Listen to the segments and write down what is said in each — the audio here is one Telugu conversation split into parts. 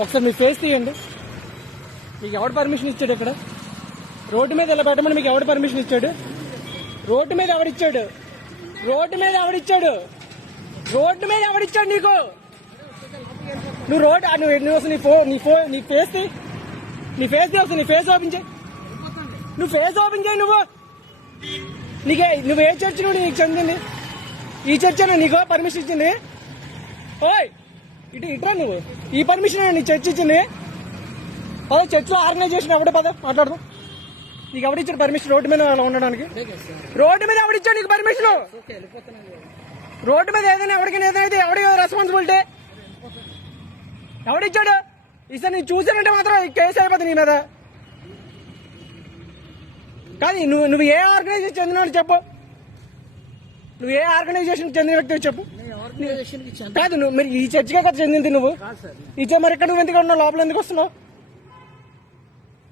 ఒకసారి మీ ఫేస్ తీయండి. మీకు ఎవడు పర్మిషన్ ఇచ్చాడు? ఇక్కడ రోడ్డు మీద ఇలా పెట్టమని మీకు ఎవడు పర్మిషన్ ఇచ్చాడు? రోడ్డు మీద ఎవడిచ్చాడు? రోడ్డు మీద ఎవడిచ్చాడు? రోడ్డు మీద ఎవడిచ్చాడు నీకు? నువ్వు రోడ్డు నువ్వు అసలు నీ ఫేస్ తీ. నీ ఫేస్ తీ. అసలు నీ ఫేస్ ఓపెన్ చేయి. నువ్వు ఫేస్ ఓపెన్ చేయి. నువ్వు ఏ చర్చ్ నుండి నీకు చెందింది? ఈ చర్చ్ నీకు పర్మిషన్ ఇచ్చింది? ఓయ్ ఇట్రా నువ్వు. ఈ పర్మిషన్ నీకు చర్చ్ ఇచ్చింది? పద చర్చ్లో ఆర్గనైజేషన్ ఎవడే పద మాట్లాడదాం. నీకు ఎవడిచ్చాడు పర్మిషన్ రోడ్డు మీద ఉండడానికి? రోడ్డు మీద ఎవడిచ్చాడు నీకు పర్మిషన్? రోడ్డు మీద ఏదైనా ఎవరికైనా ఏదైతే ఎవడి రెస్పాన్సిబిలిటీ? ఎవడిచ్చాడు? ఈసారి నేను చూసానంటే మాత్రం కేసు అయిపోతుంది నీ మీద. కానీ నువ్వు ఏ ఆర్గనైజేషన్ చెందిన చెప్పు. నువ్వు ఏ ఆర్గనైజేషన్ చెందిన వ్యక్తి చెప్పు. కాదు నువ్వు మరి ఈ చర్చికే కదా చెందింది నువ్వు. ఈ మరి ఇక్కడ నువ్వు ఎందుకు ఉన్నావు? లోపల ఎందుకు వస్తున్నావు?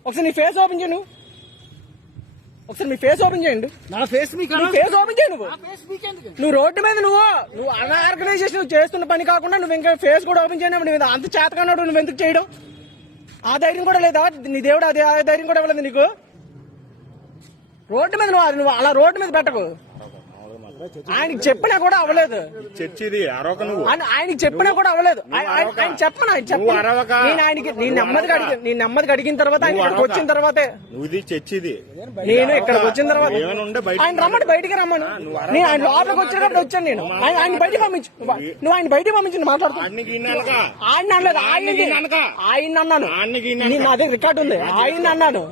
ఒకసారి నీ ఫేస్ ఓపెన్ చేయి. నువ్వు ఒకసారి మీ ఫేస్ ఓపెన్ చేయండి. నా ఫేస్ ఫేస్ ఓపెన్ చేయి. నువ్వు రోడ్డు మీద నువ్వు ఆర్గనైజేషన్ చేస్తున్న పని కాకుండా నువ్వు ఇంకా ఫేస్ కూడా ఓపెన్ చేయనప్పుడు నువ్వు అంత చేతకన్నాడు. నువ్వు ఎందుకు చేయడం? ఆ ధైర్యం కూడా లేదా? నీ దేవుడు అదే ఆ ధైర్యం కూడా ఇవ్వలేదు నీకు. రోడ్డు మీద నువ్వు అలా రోడ్డు మీద పెట్టకు. ఆయనకి చెప్పినా కూడా అవ్వలేదు. ఆయనకి చెప్పినా కూడా అవ్వలేదు. ఆయన చెప్పను నేను ఆయనకి నీ నెమ్మదిగా అడిగిన తర్వాత ఆయన ఇక్కడికి వచ్చిన తర్వాతే నేను ఇక్కడికి వచ్చిన తర్వాత ఆయన రమ్మని బయటికి రమ్మను. నేను ఆయన లోపలికి వచ్చినప్పుడు వచ్చాను. నేను ఆయన బయటికి పంపించు. నువ్వు ఆయన బయటికి పంపించు మాట్లాడుతున్నాను. ఆయన అనలేదు. ఆయన అన్నాను. నేను అదే రికార్డు ఉంది. ఆయన అన్నాను.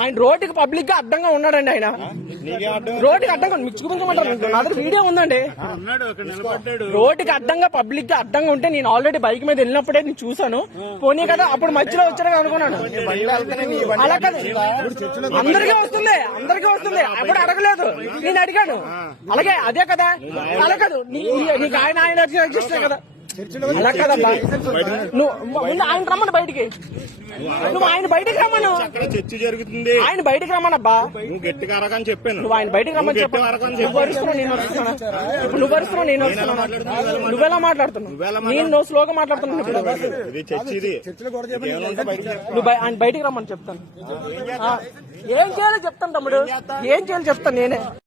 ఆయన రోడ్డుకి పబ్లిక్ గా అడ్డంగా ఉన్నాడండి. ఆయన రోడ్డుకి అడ్డంగా మీకు చూపించమంటారు. నా దగ్గర వీడియో ఉందండి. రోడ్డుకి అడ్డంగా పబ్లిక్ గా అడ్డంగా ఉంటే నేను ఆల్రెడీ బైక్ మీద వెళ్ళినప్పుడే నేను చూసాను. పోనీ కదా అప్పుడు మధ్యలో వచ్చాడు అనుకున్నాను. అలా కదా అందరికీ వస్తుంది. అప్పుడు అడగలేదు. నేను అడిగాను. అలాగే అదే కదా. అలా కాదు నీకు ఆయన అడ్జస్ట్ కదా. అలా కదబ్బా. నువ్వు ఆయన రమ్మను బయటికి. నువ్వు ఆయన బయటికి రమ్మను. చర్చ జరుగుతుంది. ఆయన బయటికి రమ్మనబ్బా. నువ్వు గట్టిగా అరగని చెప్పాను. నువ్వు ఆయన బయటికి రమ్మని చెప్పాను. నువ్వు వరుస్తున్నావు నేను వస్తున్నాను. ఇప్పుడు నువ్వు వరుస్తున్నావు నేను వస్తున్నాను. నువ్వెలా మాట్లాడుతున్నావు? నేను నువ్వు స్లోగా మాట్లాడుతున్నాను. నువ్వు ఆయన బయటికి రమ్మని చెప్తాను. ఏం చేయాలో చెప్తాను తమ్ముడు. ఏం చేయాలో చెప్తాను నేనే.